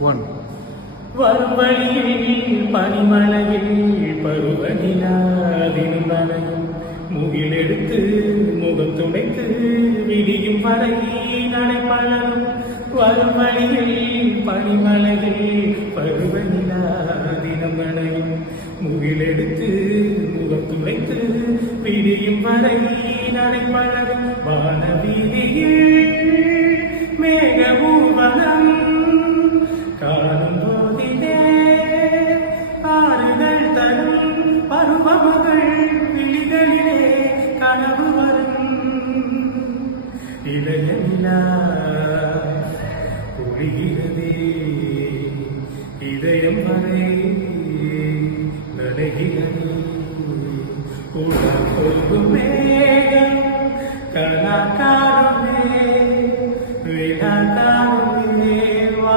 One. வரும் வழியில் பனிமலையில் பருவநிலாவினும் நனையும் முகிலெடுத்து முகம் துடைத்து விடியும் வரை நடைபழகும். வரும் வழியில் பனிமலையில் பருவநிலாவினும் நனையும் முகிலெடுத்து முகம் துடைத்து விடியும் வரை நடைபழகும். வானவீதியில் மேக ஊர்வலம் காணும் போதிலே ஆறுதல் தரும் பருவமகள் விழிகளிலே கனவு வரும். இளைய நிலா பொழிகிறதே இதயம் வரை நடைகிறதே. உடல் பொருகும் மேகம் கனா காணுமே